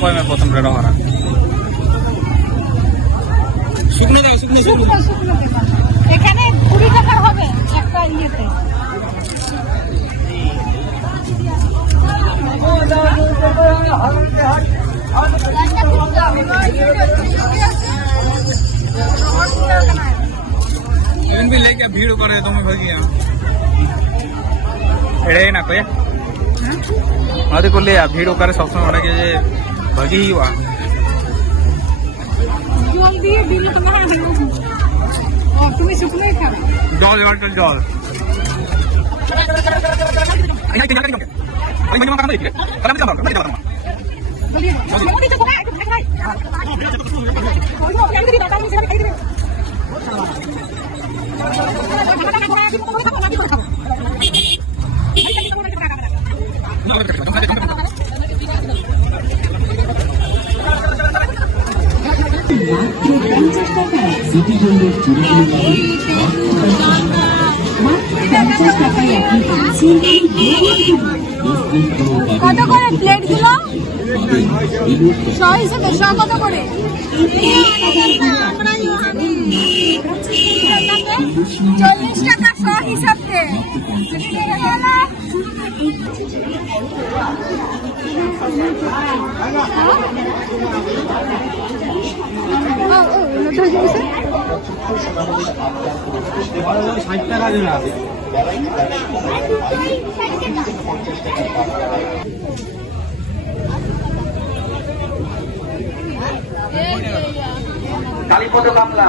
को मैं प्रथम रेड हरा শুকনো দাও শুকনো শুকনো এখানে 20 টাকা হবে একটা ইয়েতে तुम भी लेके भीड़ करे तुम भजिया एड़े ना कोई आदि को ले भीड़ करे सब समय बड़ा के भगी ही हुआ জল দিয়ে দিলে তোমার ও তুমি শুকনোই খাবে জল জল জল এই এই জায়গা কি ওই মানে মাথা দিকে তাহলে আমি যাবো আমি যাবো মোদি তো কোথায় একটু ভাই ওই আমি দিই দাদা আমি সেটা খাই দিবে কত করে প্লেট গুলো 100 হিসেবে 100 কত করে 40 টাকা 100 হিসাবে কালীপদ কামলা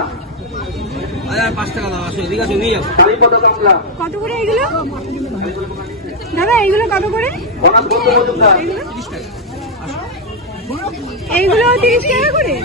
5 টাকা দাও আসো এদিকে আসো নিয়ে যাও কালীপদ কামলা কত করে এগুলো দাদা এইগুলো কত করে বনস্পতি মজুমদার এইগুলো 30 টাকা করে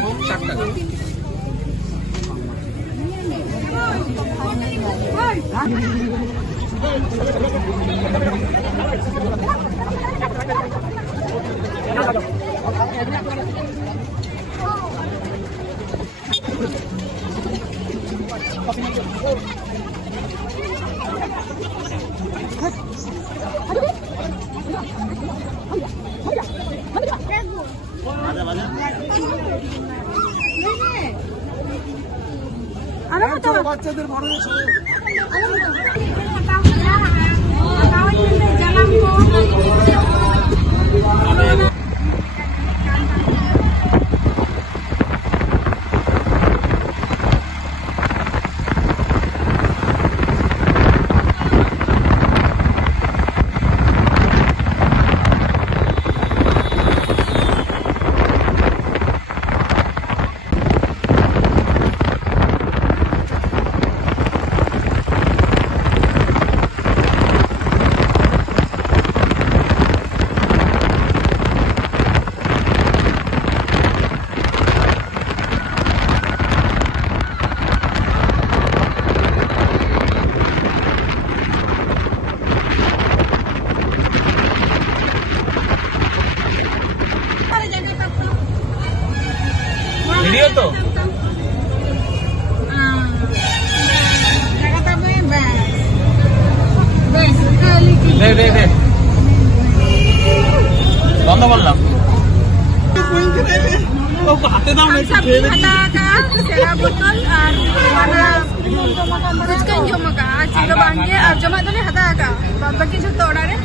4 টাকা বাচ্চাদের বড় ভিডিও তো দে দে দে বন্ধ করলাম হাতে দাও না সেরা বোতল আর ফুচকা জমা কা আর চিলো বাঙ্গে আর জমা দলে হাতা কা বাবা কিছু তো অর্ডারে